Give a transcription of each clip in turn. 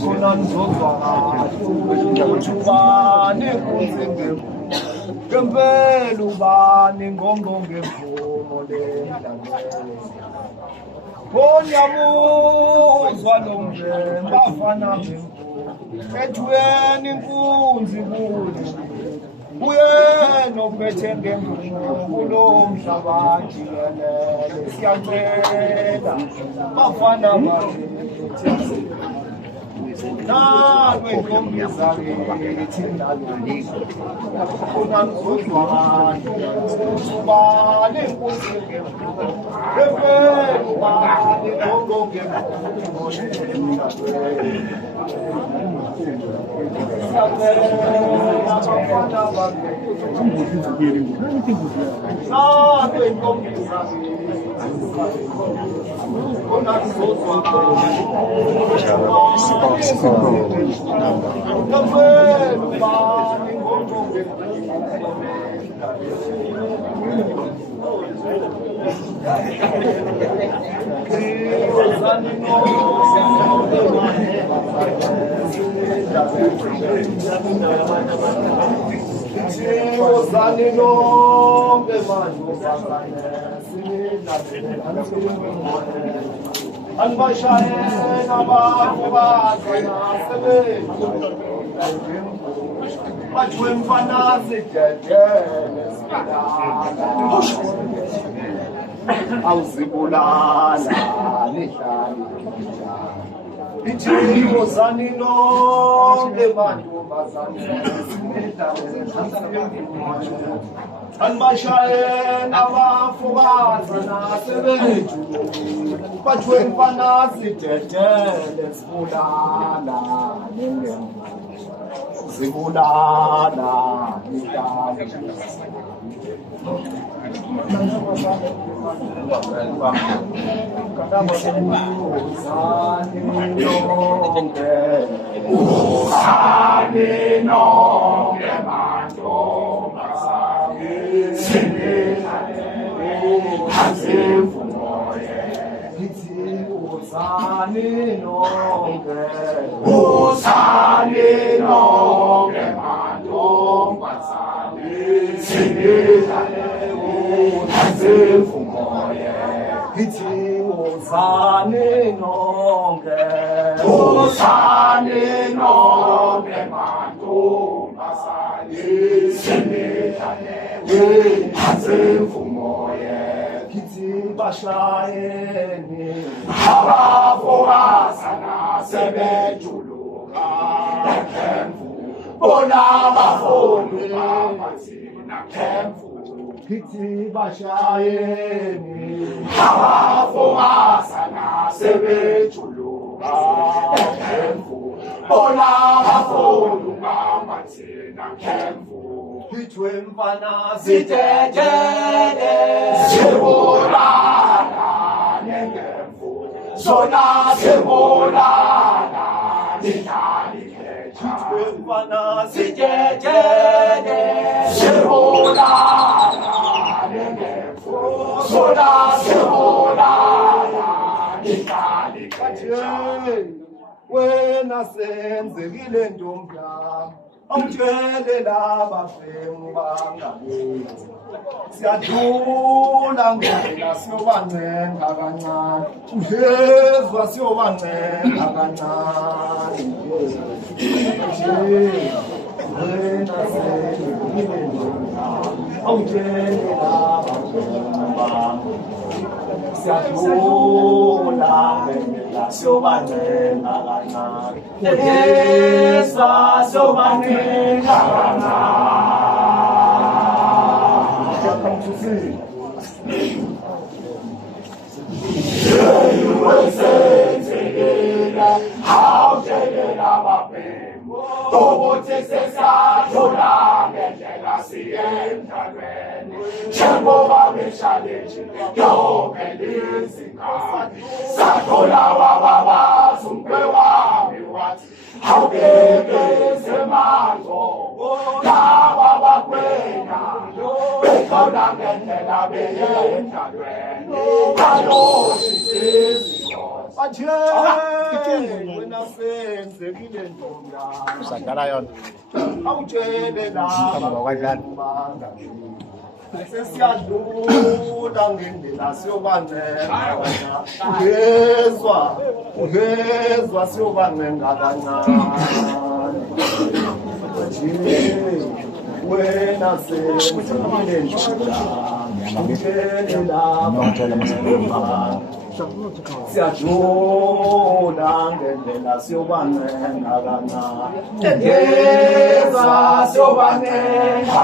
khona nizozwakala ubani kunze ngempela ubani ngongo ngemvumo lendlalelo Konyamuzwa lombe bafana ethweni inkunzi kuthi uyena ophethe ngemvumo mhlaba jikelele siyacela bafana bakithi Nalo inkombisa kithi nalo khona nizozwakala ubani kunze ngemvumo awuzibulala nihlali ijiko zani lonke mantombazane anibashayela abafokazi nasebethu bathiwe mfana sidedele sibulala zibulala nihlali bashayeni abafokazana sebejuluka ekhemfu bona bafoni bathina khemfu kithi bashayeni abafokazana sebejuluka ekhemfu bona bafoni bathina khemfu Kitwe mfana zitetele Sebolana nengemfu Zona sebolana Nitani kecha Kitwe mfana zitetele Sebolana nengemfu Zona sebolana Nitani kecha Wena senzekile ntombi Awutshele laba femu bangabenzi siyadlula ngela siyobancenga kancane uzezwa siyobancenga kancane wena sengile awutshele laba femu bangabenzi siyadlula ngela siyobancenga kancane Esa sobanenga kana come to see you will say how they love me Todo se satura ngendlela siyenza kwena Njengoba beshalethe yonke lezingane Sathola wababazi umkwe wami wathi Awubeke semanzo Laba bakwena Bekhona ngendlela beyenza kwena Kaloshi sizikhosi Athe wena senzekile ntombi Usadlala yona. awutshele Hamba bakwadlala. sesiyadlula ngendlela siyobancenga ungezwa siyobancenga kancane wena senzekile ntombi siyadlula ngendlela siyobancenga kancane ungezwa siyobancenga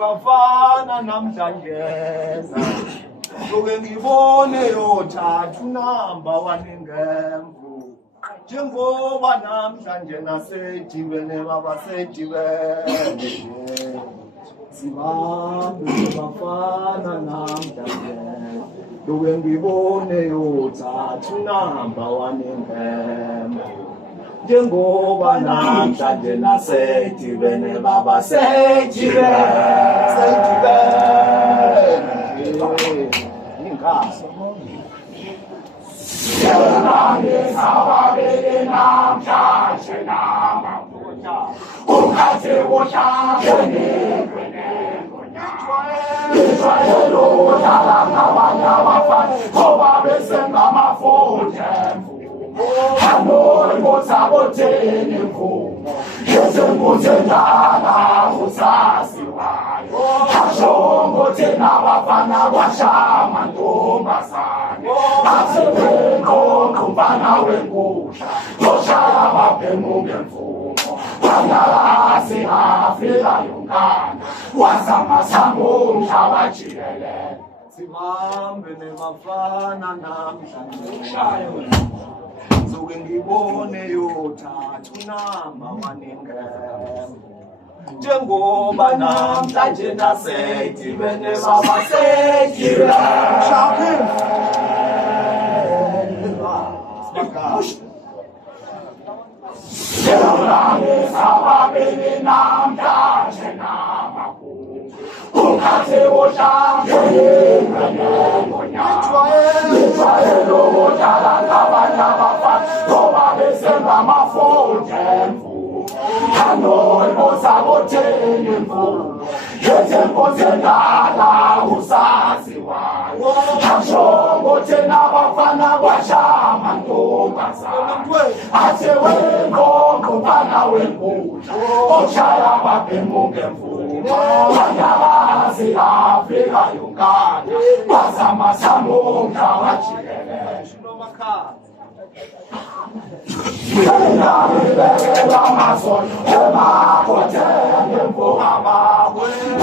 bafana namhlanje ngibone yothatha unamba waningemvu njengoba namhlanje nasedibene babasedibene sibambe bafana namhlanje ngibone yothatha unamba waningemvu njengoba namhlanje nasedibene babasedibene inkaso Simambe nebafana namhlanje ngizoke ngibone yothatha unamba waningemvu njengoba namhlanje nasedibene babasedibene Ashongo tena bafana bashama ntombazana Ase wengo kubana wengu Oshaya babemuke mfuma Wanyabasi Afrika yungane Basama samunga wachilele Yena ibela mason Ema kotenge mfuhama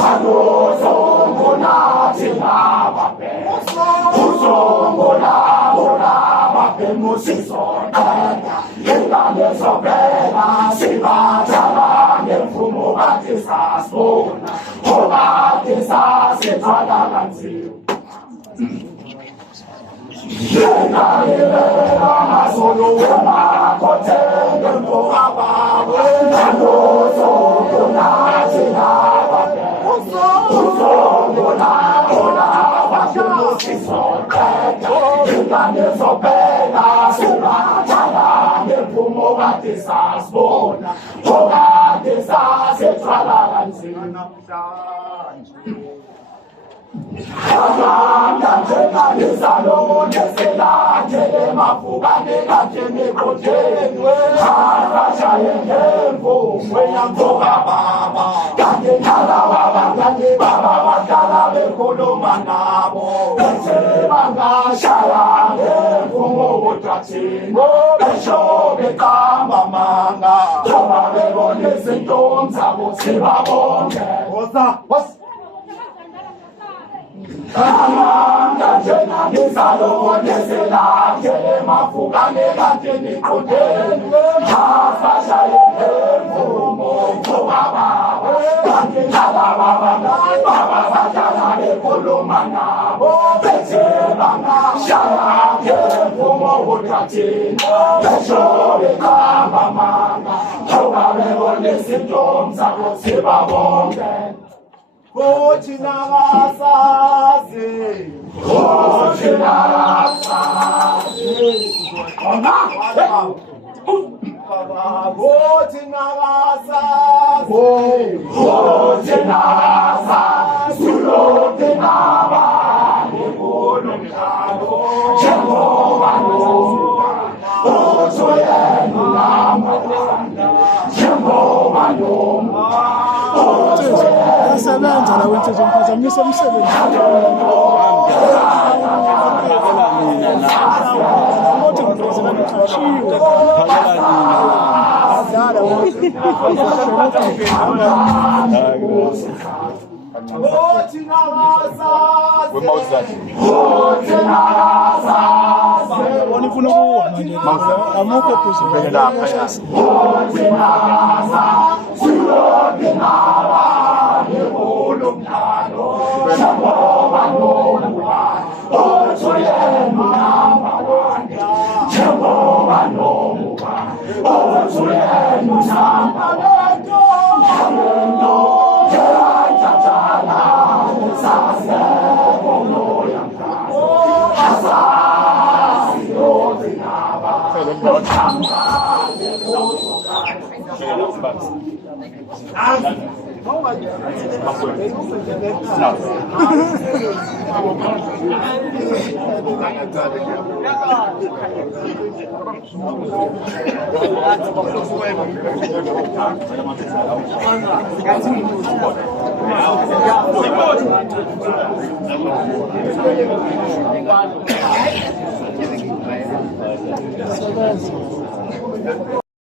Anuzo mbuna tina babe Uzo mbuna babe musiso Yena neso bela Siba chala Ngemfumo batisa spuna Obatisa sitwala lanzi Yena ibela masolo Ema kotenge mfuhama Anuzo mbuna tina babe Amanda jena nisalo nesela kele mafuka nekateni kodeni hafasha yemfumo baba kanti baba sakala bekolomana bese banga shala yemfumo utati besho bekamba manga toba bebone sintomza sibabonge Kochina Rasase Kochina Rasase Kochina Rasase Kochina Rasase Sulotina Bani Kolomjano Jehovah Noma Ochoye Noma Jehovah Noma Asebenza la wenze zomphazamisa umsebenzi. Ngothi umpresident uqashiwe. Adala wanifuna kuwa manje amukho phezulu